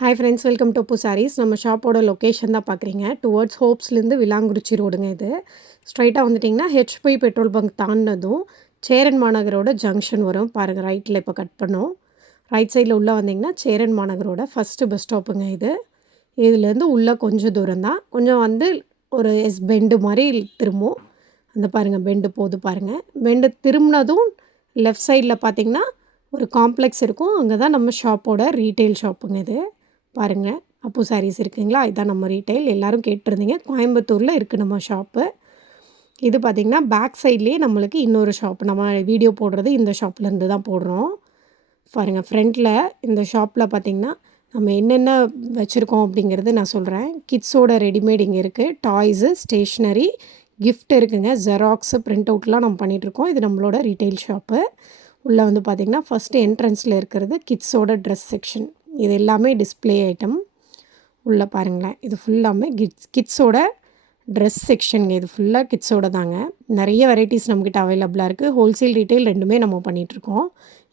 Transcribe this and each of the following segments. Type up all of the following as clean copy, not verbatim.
Hi friends, welcome to உப்பு சாரீஸ். நம்ம ஷாப்போட லொக்கேஷன் தான் பார்க்குறீங்க. டுவர்ட்ஸ் ஹோப்ஸ்லேருந்து விலாங்குறிச்சி ரோடுங்க இது. ஸ்ட்ரைட்டாக வந்துட்டிங்கன்னா ஹெச்பி பெட்ரோல் பங்க் தாண்டினதும் சேரன் மாநகரோட ஜங்ஷன் வரும் பாருங்கள். ரைட்டில் இப்போ கட் பண்ணோம். ரைட் சைடில் உள்ளே வந்தீங்கன்னா சேரன் மாநகரோட ஃபஸ்ட்டு பஸ் ஸ்டாப்புங்க இது. இதுலேருந்து உள்ளே கொஞ்சம் தூரம் தான். கொஞ்சம் வந்து ஒரு பெண்டு மாதிரி திரும்பும். அந்த பாருங்கள் பெண்டு போகுது பாருங்கள். பெண்டு திரும்பினதும் லெஃப்ட் சைடில் பார்த்திங்கன்னா ஒரு காம்ப்ளெக்ஸ் இருக்கும். அங்கே தான் நம்ம ஷாப்போட ரீட்டெயில் ஷாப்புங்க இது. பாருங்கள், அப்பு சாரீஸ் இருக்குங்களா, இதுதான் நம்ம ரீட்டைல். எல்லோரும் கேட்டிருந்தீங்க. கோயம்புத்தூரில் இருக்குது நம்ம ஷாப்பு. இது பார்த்திங்கன்னா பேக் சைட்லேயே நம்மளுக்கு இன்னொரு ஷாப். நம்ம வீடியோ போடுறது இந்த ஷாப்லேருந்து தான் போடுறோம். பாருங்கள், ஃப்ரண்ட்டில் இந்த ஷாப்பில் பார்த்திங்கன்னா நம்ம என்னென்ன வச்சுருக்கோம் அப்படிங்கிறது நான் சொல்கிறேன். கிட்ஸோட ரெடிமேட் இங்கே இருக்குது. டாய்ஸு, ஸ்டேஷ்னரி, கிஃப்ட் இருக்குங்க. ஜெராக்ஸு, பிரிண்ட் அவுட்லாம் நம்ம பண்ணிகிட்ருக்கோம். இது நம்மளோட ரீட்டைல் ஷாப்பு. உள்ளே வந்து பார்த்திங்கன்னா ஃபஸ்ட்டு என்ட்ரன்ஸில் இருக்கிறது கிட்ஸோட ட்ரெஸ் செக்ஷன். இது எல்லாமே டிஸ்ப்ளே ஐட்டம். உள்ளே பாருங்களேன், இது ஃபுல்லாமே கிட்ஸோட ட்ரெஸ் செக்ஷனுங்க. இது ஃபுல்லாக கிட்ஸோட தாங்க. நிறைய வெரைட்டிஸ் நம்மக்கிட்ட அவைலபிளாக இருக்குது. ஹோல்சேல் ரீட்டைல் ரெண்டுமே நம்ம பண்ணிகிட்ருக்கோம்.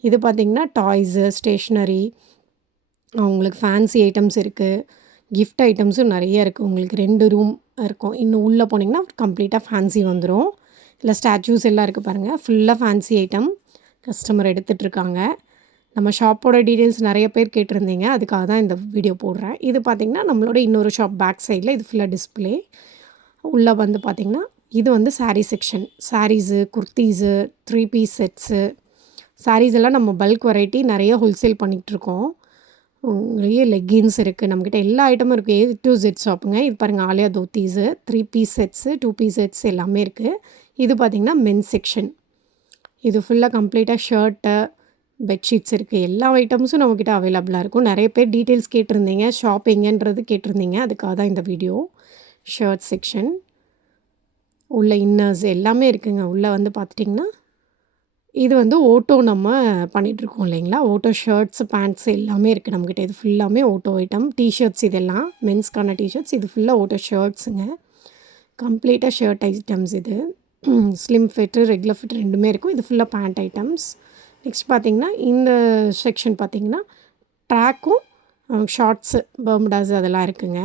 இது பார்த்திங்கன்னா டாய்ஸு, ஸ்டேஷ்னரி, உங்களுக்கு ஃபேன்சி ஐட்டம்ஸ் இருக்குது. கிஃப்ட் ஐட்டம்ஸும் நிறைய இருக்குது. உங்களுக்கு 2 ரூம் இருக்கும். இன்னும் உள்ளே போனீங்கன்னா கம்ப்ளீட்டாக ஃபேன்சி வந்துடும். இல்லை ஸ்டாச்சூஸ் எல்லாம் இருக்குது பாருங்கள். ஃபுல்லாக ஃபேன்சி ஐட்டம் கஸ்டமர் எடுத்துகிட்ருக்காங்க. நம்ம ஷாப்போட டீட்டெயில்ஸ் நிறைய பேர் கேட்டிருந்தீங்க. அதுக்காக தான் இந்த வீடியோ போடுறேன். இது பார்த்திங்கன்னா நம்மளோட இன்னொரு ஷாப் பேக் சைடில். இது ஃபுல்லாக டிஸ்பிளே. உள்ளே வந்து பார்த்திங்கன்னா இது வந்து sari section. Saris, kurtis, 3 piece sets, saris எல்லாம் நம்ம பல்க் வெரைட்டி நிறைய ஹோல்சேல் பண்ணிகிட்ருக்கோம். நிறைய லெக்கின்ஸ் இருக்குது. நம்மக்கிட்ட எல்லா ஐட்டமும் இருக்குது. A to Z ஷாப்புங்க. இது பாருங்கள், ஆலியா தோத்தீஸு, 3 பீஸ் செட்ஸு, 2 பீஸ் செட்ஸ் எல்லாமே இருக்குது. இது பார்த்திங்கன்னா மென்ஸ் செக்ஷன். இது ஃபுல்லாக கம்ப்ளீட்டாக ஷர்ட்டு, பெட்ஷீட்ஸ் இருக்குது. எல்லா ஐட்டம்ஸும் நம்மக்கிட்ட அவைலபிளாக இருக்கும். நிறைய பேர் டீட்டெயில்ஸ் கேட்டிருந்தீங்க, ஷாப் எங்கேன்றது கேட்டிருந்தீங்க. அதுக்காக தான் இந்த வீடியோ. ஷர்ட் செக்ஷன், உள்ள இன்னர்ஸ் எல்லாமே இருக்குதுங்க. உள்ளே வந்து பார்த்துட்டிங்கன்னா இது வந்து ஓட்டோ நம்ம பண்ணிகிட்ருக்கோம் இல்லைங்களா. ஓட்டோ ஷர்ட்ஸு, பேண்ட்ஸு எல்லாமே இருக்குது நம்மக்கிட்ட. இது ஃபுல்லாமே ஓட்டோ ஐட்டம். டிஷர்ட்ஸ் இதெல்லாம் மென்ஸ்க்கான டிஷர்ட்ஸ். இது ஃபுல்லாக ஓட்டோ ஷர்ட்ஸுங்க. கம்ப்ளீட்டாக ஷர்ட் ஐட்டம்ஸ். இது ஸ்லிம் ஃபிட்டு, ரெகுலர் ஃபிட் ரெண்டுமே இருக்கும். இது ஃபுல்லாக பேண்ட் ஐட்டம்ஸ். நெக்ஸ்ட் பார்த்திங்கன்னா இந்த செக்ஷன் பார்த்திங்கன்னா ட்ராக்கும் ஷார்ட்ஸு, பர்முடாஸ் அதெல்லாம் இருக்குதுங்க.